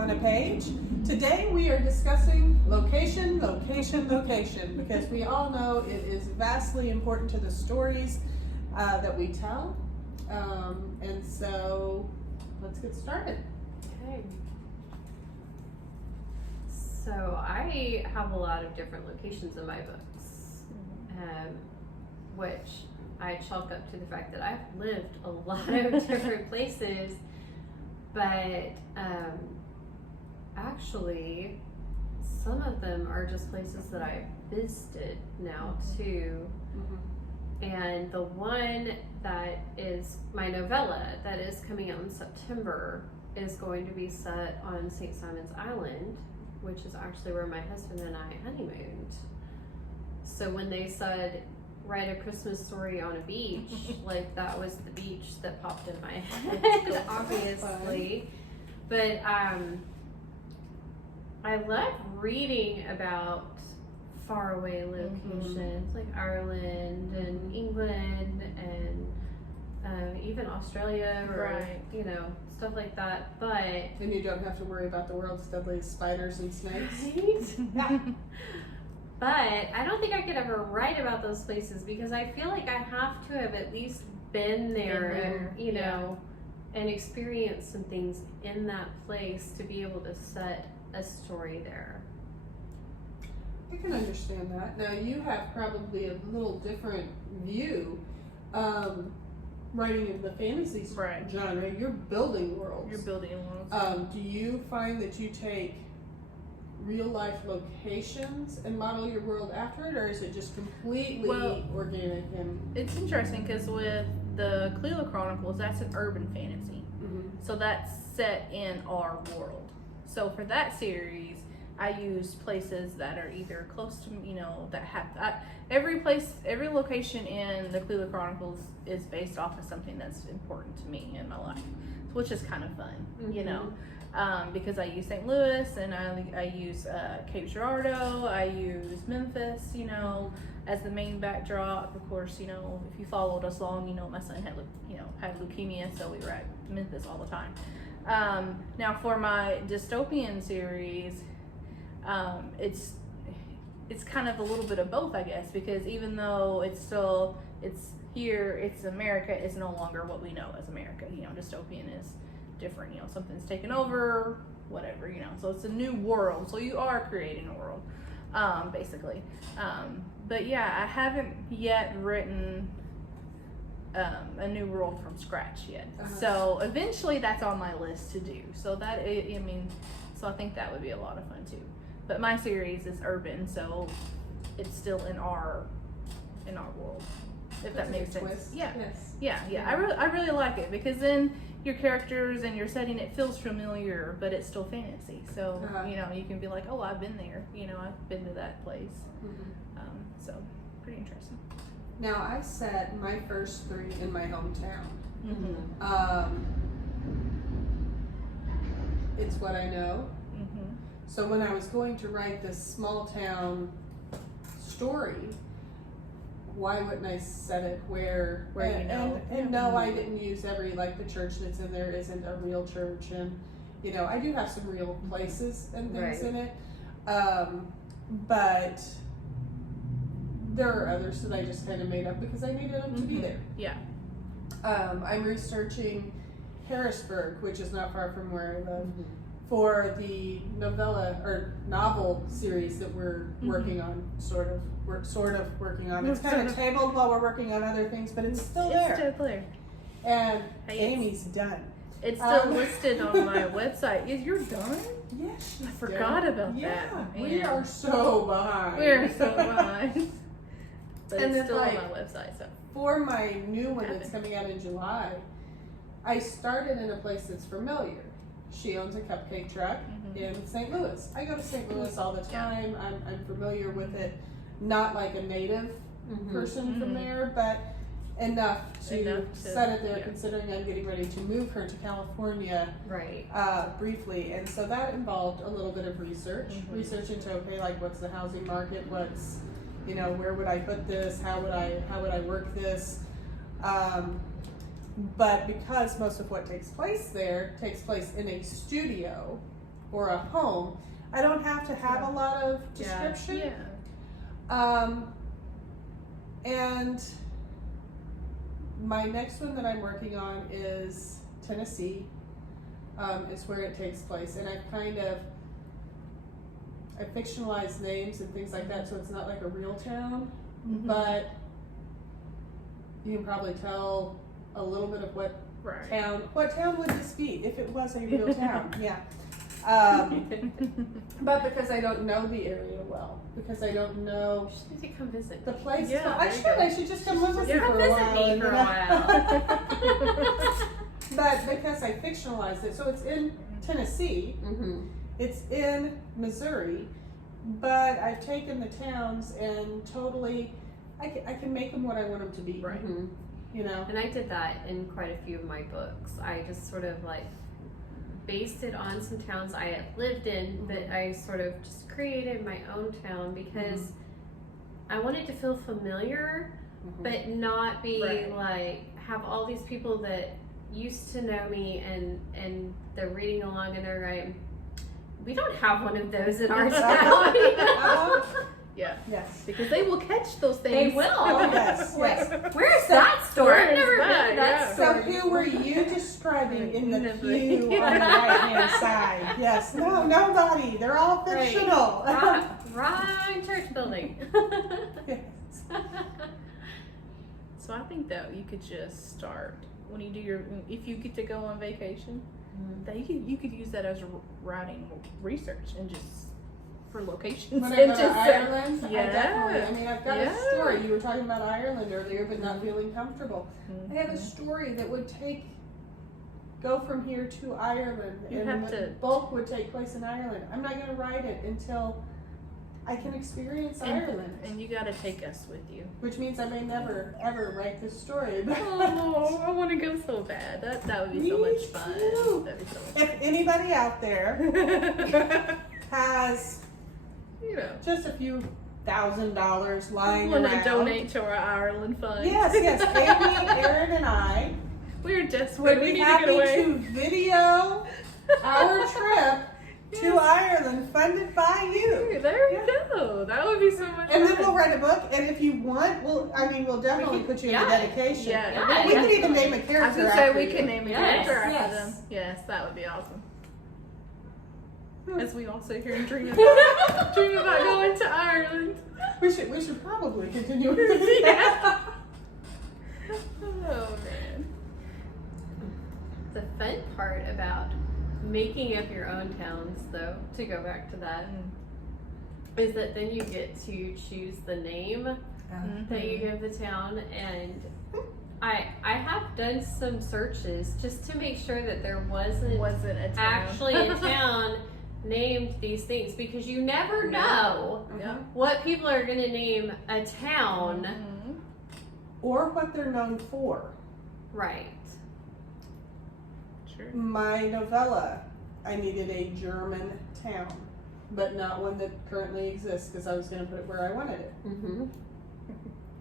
on a page. Today we are discussing location, because we all know it is vastly important to the stories that we tell. And so let's get started. Okay. So I have a lot of different locations in my books, which I chalk up to the fact that I've lived a lot of different places, but actually some of them are just places that I've visited now too. And the one that is my novella that is coming out in September is going to be set on St. Simon's Island, which is actually where my husband and I honeymooned. So when they said write a Christmas story on a beach, like that was the beach that popped in my head, obviously. But I love reading about faraway locations like Ireland and England and even Australia or you know, stuff like that. But And you don't have to worry about the world's deadliest spiders and snakes. right? But I don't think I could ever write about those places because I feel like I have to have at least been there and, you know, and experienced some things in that place to be able to set a story there. I can understand that. Now you have probably a little different view, writing in the fantasy genre. You're building worlds. You're building worlds. Do you find that you take real life locations and model your world after it, or is it just completely organic? And it's interesting because with the Cleo Chronicles, that's an urban fantasy. So that's set in our world. So for that series, I used places that are either close to, you know, that have every location in the Cleo Chronicles is based off of something that's important to me in my life, which is kind of fun, you know. Because I use St. Louis and I use Cape Girardeau, I use Memphis, you know, as the main backdrop. Of course, you know, if you followed us long, you know my son had leukemia, so we were at Memphis all the time. Now for my dystopian series, it's kind of a little bit of both, I guess, because even though it's here, it's America, it's no longer what we know as America. You know, dystopian is different, you know, something's taken over, whatever, you know, so it's a new world, so you are creating a world, basically. But yeah, I haven't yet written a new world from scratch yet. So eventually that's on my list to do, so so I think that would be a lot of fun too. But my series is urban, so it's still in our world, if that makes sense. Twist. Yeah. Yes. Yeah. I really like it because then your characters and your setting, it feels familiar, but it's still fantasy. So you know, you can be like, oh, I've been there. You know, I've been to that place. So pretty interesting. Now I set my first 3 in my hometown. It's what I know. So when I was going to write this small town story, why wouldn't I set it where you know? And no, I didn't use the church that's in there isn't a real church, and you know, I do have some real places and things in it, but there are others that I just kind of made up because I needed them to be there. Yeah. I'm researching Harrisburg, which is not far from where I live, for the novel series that we're working on, We're sort of working on. It's kind of tabled while we're working on other things, but it's still there. It's still there. And Amy's done. It's still listed on my website. You're done? Yes, I forgot about that. Yeah, Man. we are so behind. We're so behind. But And it's then, still on my website, so. For my new one that's coming out in July, I started in a place that's familiar. She owns a cupcake truck in St. Louis. I go to St. Louis all the time. I'm familiar with it, not like a native person from there, but enough to set it there, considering I'm getting ready to move her to California briefly. And so that involved a little bit of research into, okay, like what's the housing market, what's, you know, where would I put this, how would I work this, but because most of what takes place there takes place in a studio, or a home, I don't have to have a lot of description. Yeah. And my next one that I'm working on is Tennessee. Is where it takes place, and I fictionalized names and things like that, so it's not like a real town, Mhm. but you can probably tell a little bit of what Right. town would this be if it was a real town? Yeah. But because I don't know the area well, because I don't know You should need to come visit. the place. Yeah, well, I should just come live with you Yeah, for a visit while. me and for a then while. But because I fictionalized it, so it's in Tennessee, Mm-hmm. it's in Missouri, but I've taken the towns and totally, I can make them what I want them to be. Right. Mm-hmm. You know. And I did that in quite a few of my books. I just sort of like based it on some towns I had lived in, but I sort of just created my own town because I wanted to feel familiar, Mhm. but not be Right. like have all these people that used to know me and they're reading along and they're going, we don't have one of those in our town. You know? Yeah. Yes. Because they will catch those things. They will. Yes, yes. Where's that store? Where I've is never been that? to that Yeah. So store. who were you describing in the Nobody. pew on the right hand side? Yes. No, nobody. They're all Right. fictional. Wrong church building. Yes. So I think that you could just start when you do if you get to go on vacation, that you could use that as writing research and just for locations. When I and go to just Ireland, Yeah. I definitely, I mean, I've got Yeah. a story. You were talking about Ireland earlier, but not feeling comfortable. I have a Mhm. story that would go from here to Ireland, You and have the to- bulk would take place in Ireland. I'm not going to write it until I can experience Ireland, And you got to take us with you. which means I may never ever write this story. But Oh, I want to go so bad. That would be so Me much fun. too. That'd be so if anybody out there much has you know, just a few $1,000 lying want around, to donate to our Ireland fund. yes, Amy, Aaron, and I We're desperate. would We be need to happy get away. to video our trip to Yes. Ireland funded by you. There you go. That would be so much And then fun. we'll write a book, and if you want, we'll definitely put you in the Yeah. dedication. Yeah. We could even name a I was character gonna say after we you. could name a Yes, character after yes. them. Yes, that would be awesome. As we all sit here and dream about going to Ireland. We should probably continue with this. Yeah. Oh man. The fun part about making up your own towns, though, to go back to that, is that then you get to choose the name that you give the town. And I have done some searches just to make sure that there wasn't Wasn't a town. actually a town named these things, because you never know Yeah. what people are going to name a town. Mhm. Or what they're known for. Right. Sure. My novella, I needed a German town, but not one that currently exists because I was going to put it where I wanted it. Mm-hmm.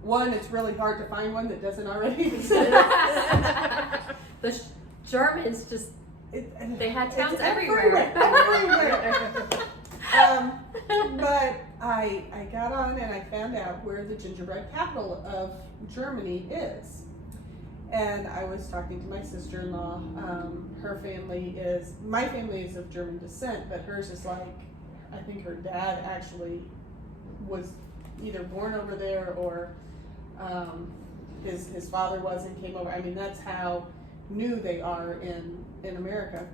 One, it's really hard to find one that doesn't already exist. The Germans just, they had towns It's everywhere. everywhere. But I got on and I found out where the gingerbread capital of Germany is. And I was talking to my sister-in-law. My family is of German descent, but hers is like, I think her dad actually was either born over there or his father was and came over. I mean, that's how new they are in America.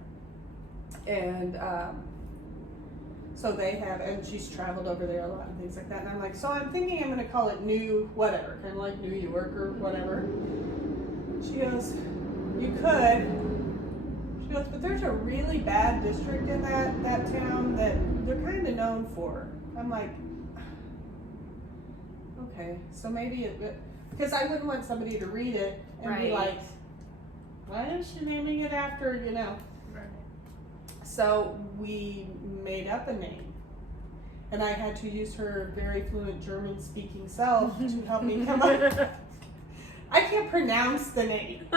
And so they have, and she's traveled over there a lot and things like that. And I'm like, so I'm thinking I'm going to call it New whatever, kind of like New York or whatever. She goes, you could. She goes, but there's a really bad district in that town that they're kind of known for. I'm like, okay, so maybe because I wouldn't want somebody to read it and be Right. like, why is she naming it after, Right. So we made up a name. And I had to use her very fluent German speaking self to help me come up I can't pronounce the name.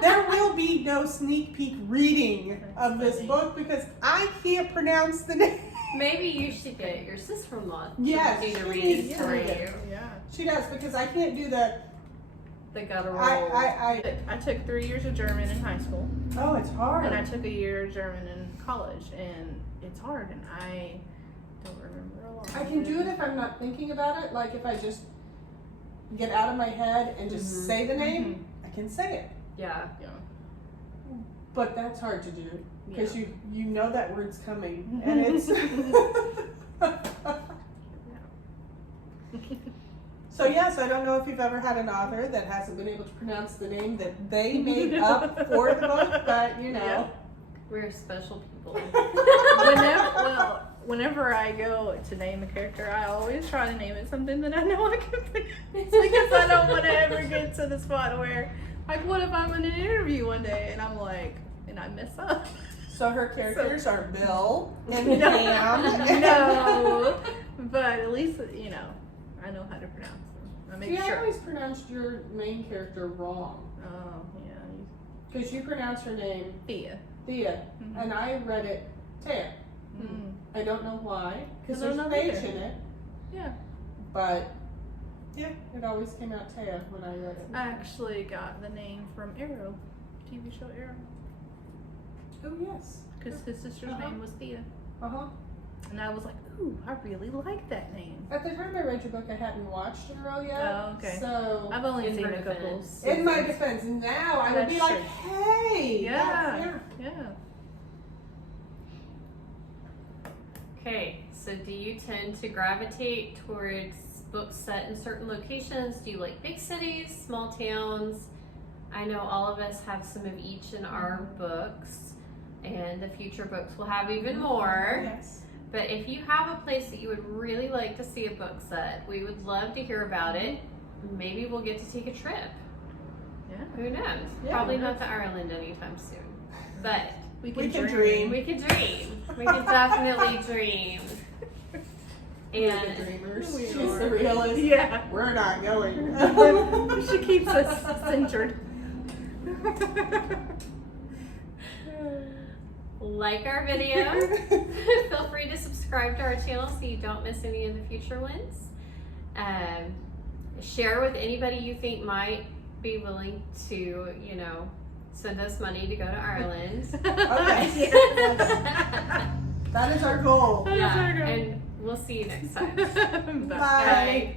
There will be no sneak peek reading of this book because I can't pronounce the name. Maybe you should get your sister-in-law to Yes, do the she reading needs for to read you. it. Yeah. She does because I can't do the. The guttural. I I took 3 years of German in high school, Oh, it's hard. and I took a year of German in college, and it's hard, and I don't remember a lot. I can do it if I'm not thinking about it. Like if I just get out of my head and just Mhm. say the name, I can say it. Yeah. But that's hard to do because Yeah. you know that word's coming and it's. So yes, I don't know if you've ever had an author that hasn't been able to pronounce the name that they made up for the book, but you know. Yeah. We're special people. Whenever I go to name a character, I always try to name it something that I know I can pronounce because I don't want to ever get to the spot where, like, what if I'm in an interview one day and I'm like, and I mess up? So her characters are Bill and No. Pam. No, but at least you know I know how to pronounce them. I make See, I sure. always pronounced your main character wrong Oh yeah, because you pronounce her name Thea. Thea, Mhm. and I read it Taya. Mm. I don't know why because I there's don't an know H either. in it, Yeah, but yeah, it always came out Taya when I read it. I actually got the name from Arrow, TV show Arrow, Oh yes. because his sister's Uh-huh. name was Thea, Uh-huh. and I was like, ooh, I really like that name. At the time I read your book, I hadn't watched Arrow yet. Oh, okay. So, I've only In seen her a couple. defense. in my defense, now I would That's be like, true. hey, Yeah. yeah. Yeah. Okay, so do you tend to gravitate towards books set in certain locations? Do you like big cities, small towns? I know all of us have some of each in our books, and the future books will have even more. Yes. But if you have a place that you would really like to see a book set, we would love to hear about it. Maybe we'll get to take a trip. Yeah. Who knows? Yeah, Probably who not to Ireland anytime soon. But We can dream. we could dream. We could definitely dream. We're the And dreamers. We She's are. the realist. Yeah. We're not going. She keeps us centered. like our video. Feel free to subscribe to our channel so you don't miss any of the future ones. Share with anybody you think might be willing to, you know, send us money to go to Ireland. Okay. That is our goal. That is Yeah, our goal. and we'll see you next time. Bye. Bye. Bye.